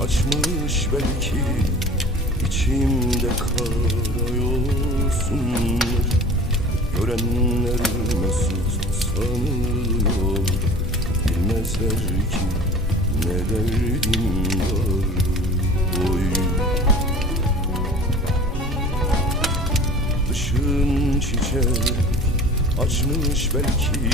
açmış belki içimde kara yosunlar. Görenler mesut sanıyor, bilmezler ki ne derdim var. Oy, dışın çiçek açmış belki